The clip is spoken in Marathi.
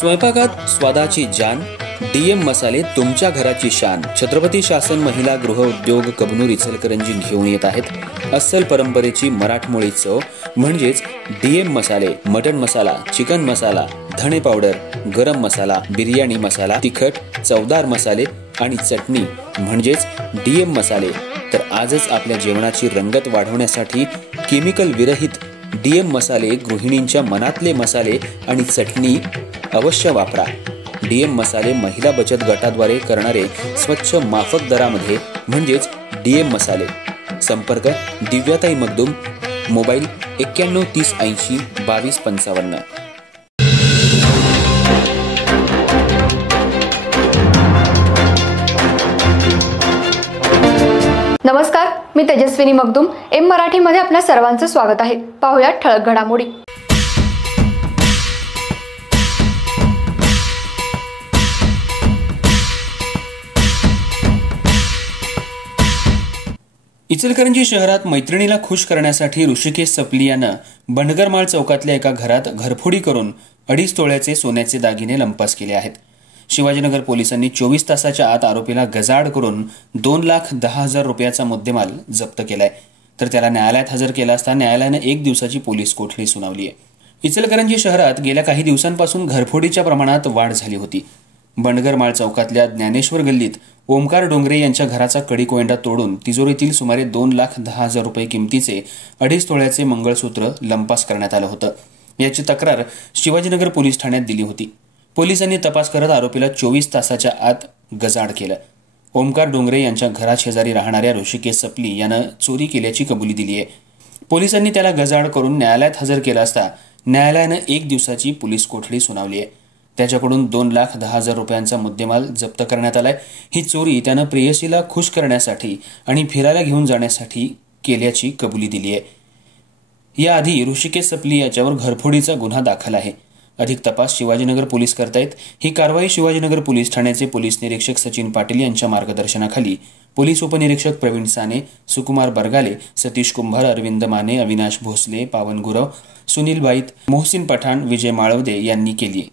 स्वयंपाकात स्वादाची जान, डीएम मसाले तुमच्या घराची शान। छत्रपती शासन महिला गृह उद्योग कबनूर इचलकरंजी घेऊन येत आहेत अस्सल परंपरेची मराठमोळी चव म्हणजेच डीएम मसाले। मटन मसाला, चिकन मसाला, धणे पावडर, गरम मसाला, बिर्याणी मसाला, तिखट, चवदार मसाले आणि चटणी म्हणजेच डीएम मसाले। तर आजच आपल्या जेवणाची रंगत वाढवण्यासाठी केमिकल विरहित डीएम मसाले, गृहिणींच्या मनातले मसाले आणि चटणी अवश्य वापरा। डीएम मसाले महिला बचत गटाद्वारे करणारे स्वच्छ माफक दरामध्ये म्हणजेच डीएम मसाले। संपर्क दिव्याताई मगदूम, मोबाईल 91 30 80 22 55। नमस्कार, मी तेजस्विनी मगदूम। एम मराठीमध्ये आपल्या सर्वांचं स्वागत आहे। पाहूया ठळक घडामोडी। इचलकरंजी शहरात मैत्रिणीला खुश करण्यासाठी ऋषिकेश सपली यानं बंडगरमाळ चौकातल्या एका घरात घरफोडी करून 2.5 तोळ्याचे सोन्याचे दागिने लंपास केले आहेत। शिवाजीनगर पोलिसांनी 24 तासाच्या आत आरोपीला गजाआड करून 2,10,000 रुपयाचा मुद्देमाल जप्त केलाय, तर त्याला न्यायालयात हजर केला असता न्यायालयानं 1 दिवसाची पोलीस कोठडी सुनावली आहे। इचलकरंजी शहरात गेल्या काही दिवसांपासून घरफोडीच्या प्रमाणात वाढ झाली होती। बंडगरमाळ चौकातल्या ज्ञानेश्वर गल्लीत ओमकार डोंगरे यांच्या घराचा कडी-कोयंडा तोडून तिजोरीतील सुमारे 2,10,000 रुपये किमतीचे 2.5 तोळ्याचे मंगळसूत्र लंपास करण्यात आलं होतं। याची तक्रार शिवाजीनगर पोलीस ठाण्यात दिली होती। पोलिसांनी तपास करत आरोपीला 24 तासाच्या आत गजाआड केलं। ओमकार डोंगरे यांच्या घराशेजारी राहणाऱ्या ऋषिकेश सपली यानं चोरी केल्याची कबुली दिली आहे। पोलिसांनी त्याला गजाआड करून न्यायालयात हजर केलं असता न्यायालयानं 1 दिवसाची पोलीस कोठडी सुनावली आहे। त्याच्याकडून 2,10,000 रुपयांचा मुद्देमाल जप्त करण्यात आलाय। ही चोरी त्यानं प्रेयसीला खुश करण्यासाठी आणि फिरायला घेऊन जाण्यासाठी केल्याची कबुली दिली आहे। याआधी ऋषिकेश सपली याच्यावर घरफोडीचा गुन्हा दाखल आहे। अधिक तपास शिवाजीनगर पोलीस करतायत। ही कारवाई शिवाजीनगर पोलीस ठाण्याचे पोलीस निरीक्षक सचिन पाटील यांच्या मार्गदर्शनाखाली पोलीस उपनिरीक्षक प्रवीण साने, सुकुमार बरगाले, सतीश कुंभार, अरविंद माने, अविनाश भोसले, पावन गुरव, सुनील बाईत, मोहसिन पठाण, विजय माळवदे यांनी केली।